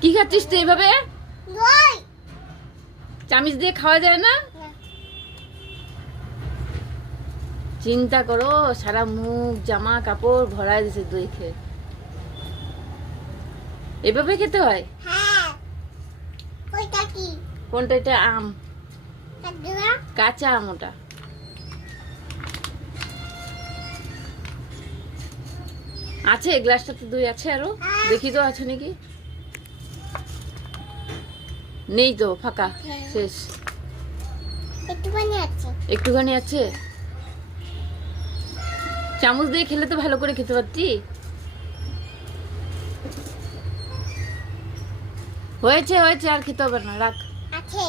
কি খাচ্ছিস তুই এইভাবে? দই চামচ দিয়ে খাওয়া যায় না? চিন্তা করো, সারা মুখ জামা কাপড় ভরায় দিছে দই খেয়ে। এভাবে খেতে হয়? হ্যাঁ ওইটা কি কোনটা? এটা আম, কাজুরা কাঁচা আম ওটা। আছে গ্লাসটাতে দই আছে আরো? দেখি তো আছে নাকি। নেই তো, ফাঁকা, শেষ। একটুখানি আছে একটুখানি আছে। চামচ দিয়ে খেলে তো ভালো করে খেতে পারতি। হয়েছে হয়েছে, আর খেতে হবে না, রাখ। আছে